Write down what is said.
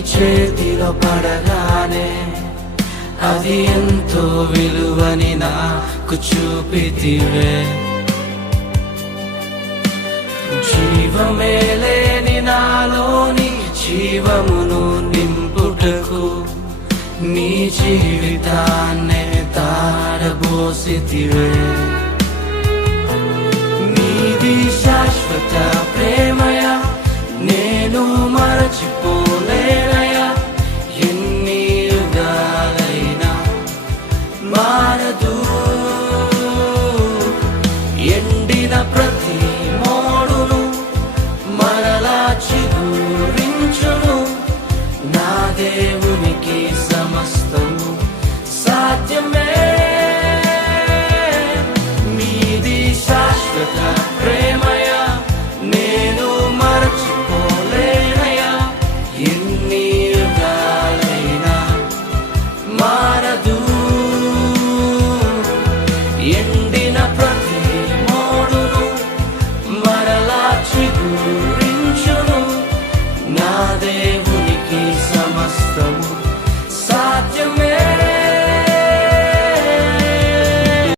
చేతిలో పడగానే అది ఎంతో విలువని నాకు చూపితివే. జీవమే లేని నాలోని జీవమును నింపుటకు నీ జీవితాన్నే తారబోసితివే. నీది శాశ్వత ప్రేమయ నేను మరచిపోలేనయా. ఎన్ని యుగాలైనా మారదు. ఎండిన ప్రతి మోడును మరలా చిగురించును. నా దేవునికి సమస్తము సాధ్యమే. నీది శాశ్వత ప్రేమయ నేను మరచిపోలేనయా. ఎన్ని యుగాలైనా మారదు. ఎండిన ప్రతి మోడును మరలా చిగురించును. నా దేవునికి సమస్తము